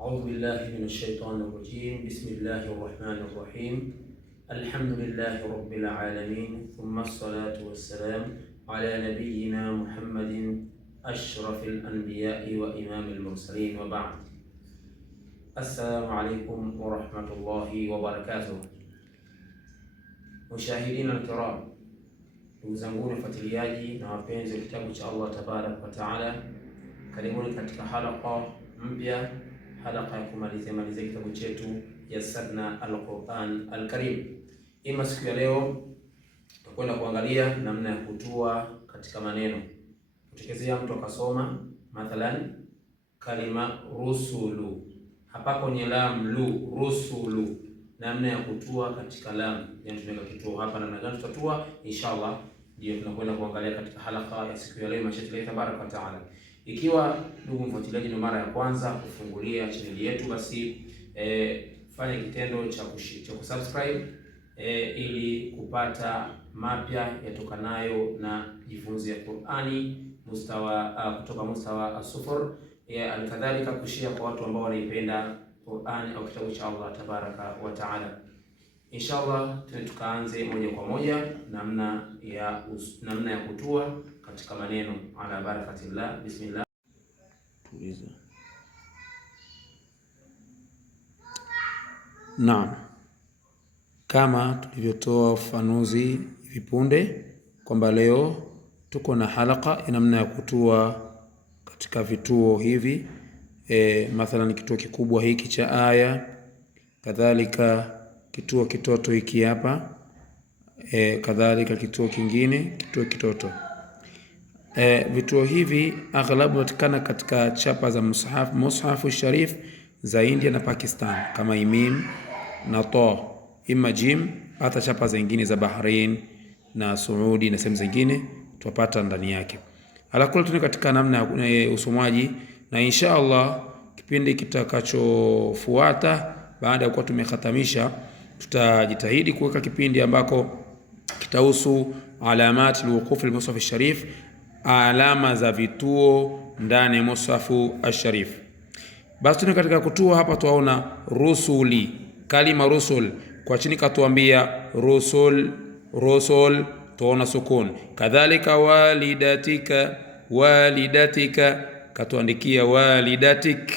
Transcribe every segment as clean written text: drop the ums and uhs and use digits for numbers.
أعوذ بالله من الشيطان الرجيم. بسم الله الرحمن الرحيم. الحمد لله رب العالمين، ثم الصلاة والسلام على نبينا محمد أشرف الأنبياء وإمام المرسلين، وبعد. السلام عليكم ورحمة الله وبركاته. مشاهدين الكرام، ndugu zangu wafuatiliaji na wapenzi wa kitabu cha Allah tabarak wa taala, karibuni katika halqa mpya, halqa ya kumalizia kitabu chetu Yassarna al-Quran al-Karim. Ima siku ya leo tutakwenda kuangalia namna ya kutua katika maneno. Utekezea mtu akasoma mathalan kalima rusulu, hapako ni lam lu, rusulu, namna ya kutua katika lam, yani tunaweka kituo hapa, namna gani tutatua inshallah ndio tunakwenda kuangalia katika halaka ya siku ya leo mashallah tabaraka wa taala. Ikiwa ndugu mfuatiliaji ni mara ya kwanza kufungulia channel yetu, basi fanya kitendo cha kusubscribe ili kupata mapya yatokanayo na jifunzi ya Qur'ani kutoka mustawa as-sufur, alikadhalika kushare kwa watu ambao wanaipenda Qur'ani au kitabu cha Allah tabaraka wa taala. Inshallah tukaanze moja kwa moja namna ya kutua katika maneno ala barakatillah. Bismillah. Tuliza. Naam, kama tulivyotoa ufafanuzi hivi punde kwamba leo tuko na halaka ya namna ya kutua katika vituo hivi, mathalan kituo kikubwa hiki cha aya, kadhalika kituo kitoto hiki hapa, kadhalika kituo kingine kituo kitoto. Vituo hivi aghlabu hupatikana katika chapa za mushafu sharif za India na Pakistan kama Imim na Ta, ima Jim, hata chapa zingine za Bahrain na Saudi na sehemu zingine tupata ndani yake. Alakula tuni katika namna ya usomaji, na insha Allah kipindi kitakachofuata baada ya kuwa tumekhatamisha, tutajitahidi kuweka kipindi ambako kitahusu alamat alwuquf almushaf alsharif, alama za vituo ndani ya mushafu alsharif. Basi tuni katika kutua hapa tuwaona rusuli, kalima rusul kwa chini katuambia rusul, tuona sukun. Kadhalika walidatika katuandikia walidatik,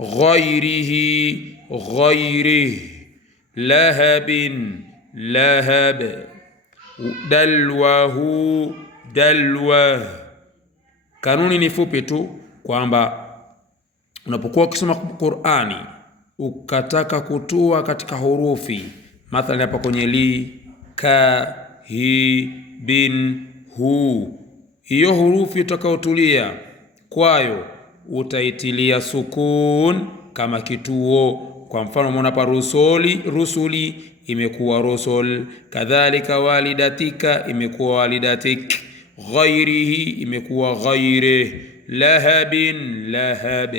ghairihi lahab, dalwa. Kanuni ni fupi tu kwamba unapokuwa ukisoma Qur'ani ukataka kutua katika hurufi, mathalan hapa kwenye li, ka, hi, bin, hu, hiyo hurufi utakayotulia kwayo utaitilia sukun kama kituo. Kwa mfano umeona hapa rusuli imekuwa rusul, kadhalika walidatika imekuwa walidatik, ghairihi imekuwa ghairih, lahabin lahab,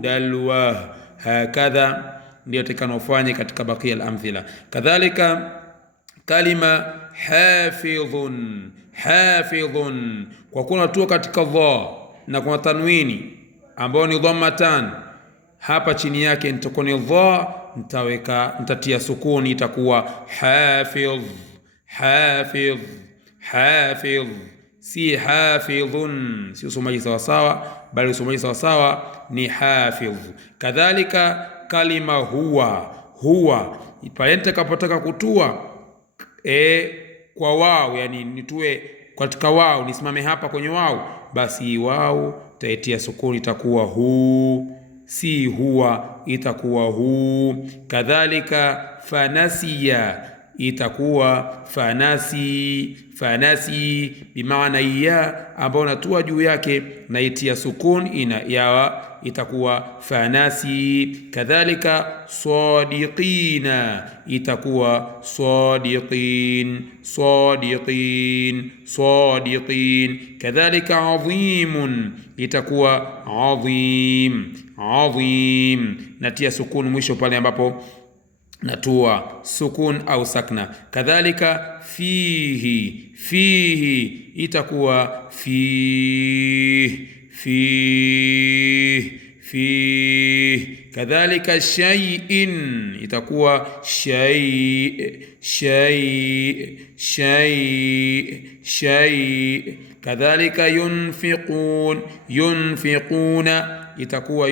dalwa. Hakadha ndio tukanofanya katika bakia al-amthila. Kadhalika kalima hafidhun kwa kuna tu katika dha na kuna tanwini ambayo ni dhammatan, hapa chini yake nitakuwa ni dha, nitatia sukuni, itakuwa hafidh, si hafidhun, si usomaji sawa sawa, bali usomaji sawa sawa ni hafidh. Kadhalika kalima huwa pale nitakapotaka kutua kwa wao, yani nitue katika wao, nisimame hapa kwenye wao, basi wao taitia sukuni, itakuwa hu, si huwa, itakuwa hu. Kadhalika fanasiya itakuwa fanasi bimaana ya ambao natua juu yake na itia sukun itakuwa fanasi. Kadhalika sadiqina itakuwa sadiqin. Kadhalika adhimun itakuwa adhim, natia sukun mwisho pale ambapo natua sukun au sakna. Kadhalika fihi itakuwa fi. Kadhalika shay'in itakuwa shay. Kadhalika yunfiquna itakuwa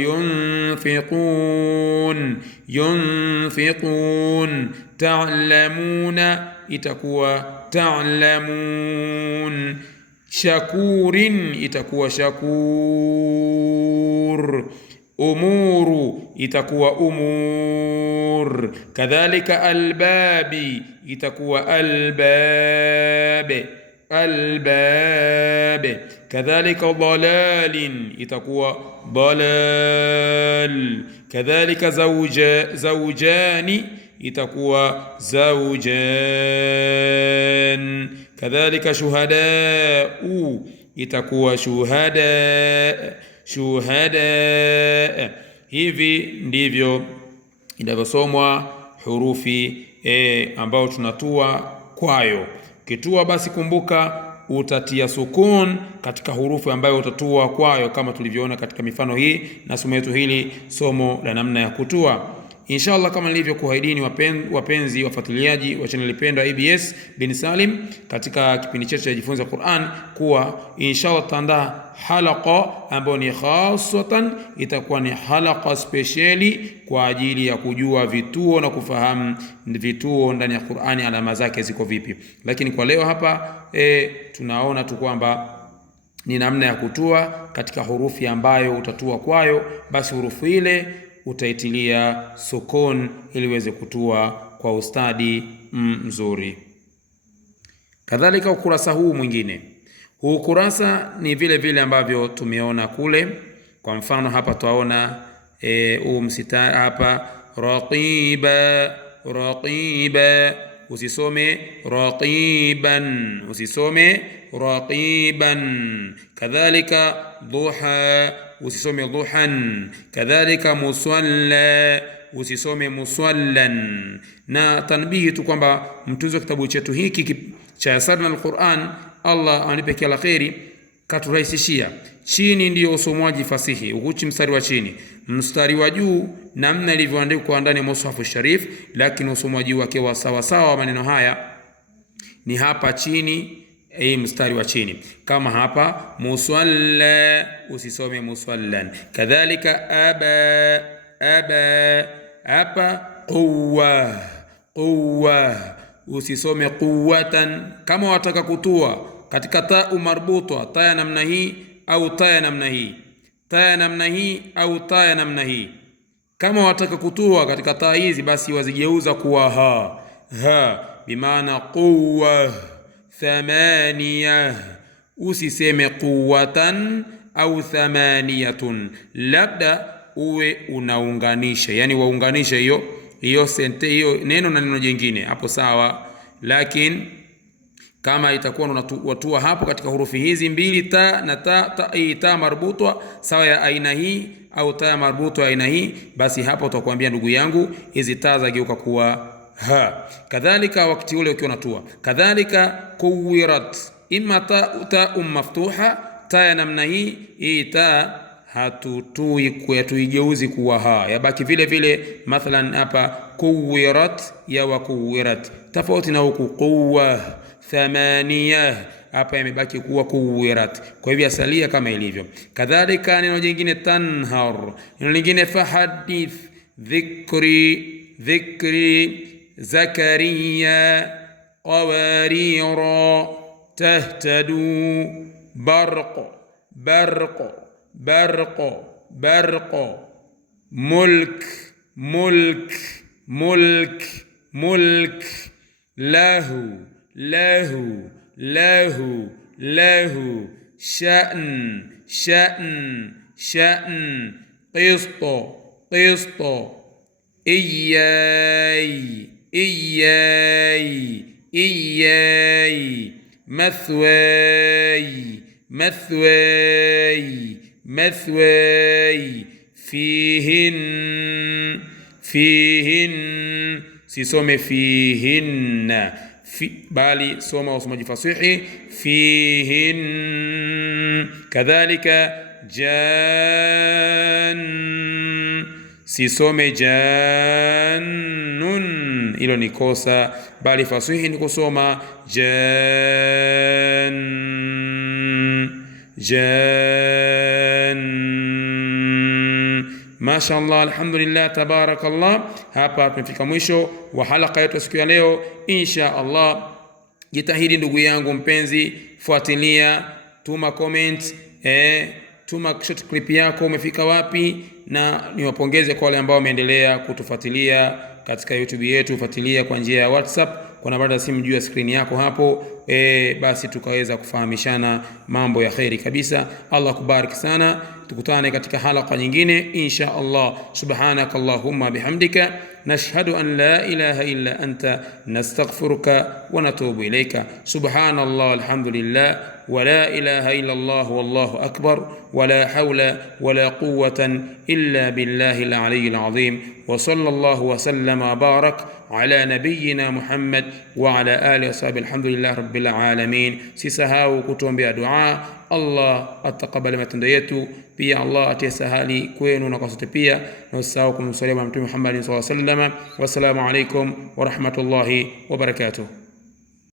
yunfiqun. Ta'lamuna itakuwa ta'lamun. Shakurin itakuwa shakur. Umuru itakuwa umur. Kadhalika albabi itakuwa albabe. Kadhalika dalalin itakuwa dalal. Kadhalika zawjani itakuwa zawjan. Kadhalika shuhadau itakuwa shuhada. Hivi ndivyo inavyosomwa hurufi ambao tunatua kwayo. Kitua basi kumbuka utatia sukun katika hurufi ambayo utatua kwayo, kama tulivyoona katika mifano hii na somo letu hili, somo la namna ya kutua. Inshallah, kama nilivyokuahidini wapenzi wafuatiliaji wa channel pendwa ABS bin Salim, katika kipindi chetu cha jifunza Qur'an, kuwa inshallah tutaandaa halaqa ambayo ni khasatan, itakuwa ni halaqa speciali kwa ajili ya kujua vituo na kufahamu vituo ndani ya Qur'ani, alama zake ziko vipi. Lakini kwa leo hapa tunaona tu kwamba ni namna ya kutua katika hurufi ambayo utatua kwayo, basi hurufu ile utaitilia sukun ili iweze kutua kwa ustadi mzuri. Kadhalika ukurasa huu mwingine, huu ukurasa ni vile vile ambavyo tumeona kule. Kwa mfano hapa tuaona msitari hapa, raqiba, usisome raqiban. Kadhalika duha, usisome duhan. Kadhalika musalla, usisome musallan. Na tanbihi tu kwamba mtunzi wa kitabu chetu hiki cha Yasarna al-Quran, Allah anipe kila kheri, katurahisishia. Chini ndiyo usomwaji fasihi, ukuchi mstari wa chini, mstari wa juu namna ilivyoandikwa ndani ya Mushafu Sharif, lakini usomwaji wake wa sawa sawa maneno haya ni hapa chini, mstari wa chini. Kama hapa musalla, usisome musallan. Kadhalika aba, hapa quwwa, usisome quwwatan. Kama wataka kutua katika ta marbutwa, ta ya namna hii au ta ya namna hii, ta ya namna hii au ta ya namna hii, kama wataka kutua katika ta hizi, basi wazigeuza kuwa ha, bimaana quwwa thamaniya. Usiseme quwwatan au thamaniyatun, labda uwe unaunganisha, yani waunganisha hiyo sente, hiyo neno na neno jingine, hapo sawa. Lakini kama itakuwa unatua hapo katika hurufi hizi mbili, ta na ta marbutwa sawa ya aina hii au ta marbutwa aina hii, basi hapo utakwambia ndugu yangu, hizi ta zageuka kuwa ha. Kadhalika wakati ule ukiwa unatua, kadhalika kuwirat, imma ta maftuha, ta ya namna hii ta hatuigeuzi kuwa ha, yabaki vile vile. Mathalan hapa kuwirat ya wa kuwirat, tofauti na huku quwwa thamaniya, hapa imebaki kuwa kuwirat. Kwa hivyo asalia kama ilivyo. Kadhalika neno jingine tanhar, neno lingine fahadith, dhikri, zakariya, qawarira, tahtadu, barq, mulk, lahu, sha'n, qist, iyay, mathway, fihin, sisome fihinna, bali soma usomaji fasihi, fihin. Kadhalika sisome jannun, hilo ni kosa, bali fasihi ni kusoma Mashallah, alhamdulillah, tabarakallah. Hapa tumefika mwisho wa halaka yetu siku ya leo. Insha Allah, jitahidi ndugu yangu mpenzi, fuatilia, tuma comment, tuma short clip yako umefika wapi, na niwapongeze kwa wale ambao wameendelea kutufuatilia katika YouTube yetu. Fuatilia kwa njia ya WhatsApp kwa namba ya simu juu ya screen yako hapo, basi tukaweza kufahamishana mambo ya khairi kabisa. Allah kubariki sana. Tukutane katika halaka nyingine insha Allah. Subhanaka Allahumma bihamdika nashhadu an la ilaha illa anta nastaghfiruka wa natubu ilayka. Subhanallah, alhamdulillah, wa la ilaha illa Allah, wallahu akbar, wa la hawla wa la quwwatan illa billahi al-aliyyil azim. Wa sallallahu wa sallama wa barak ala nabiyyina Muhammad wa ala alihi wa sahbihi. Alhamdulillah rabbil alamin. Sisahau kutuombea dua, Allah atakabali matendo yetu, pia Allah atie sahali kwenu na kwa sote pia, na usahau kumsalia Mtume Muhammad sallallahu alaihi wasallam. Wassalamu alaikum wa rahmatullahi wa barakatuh.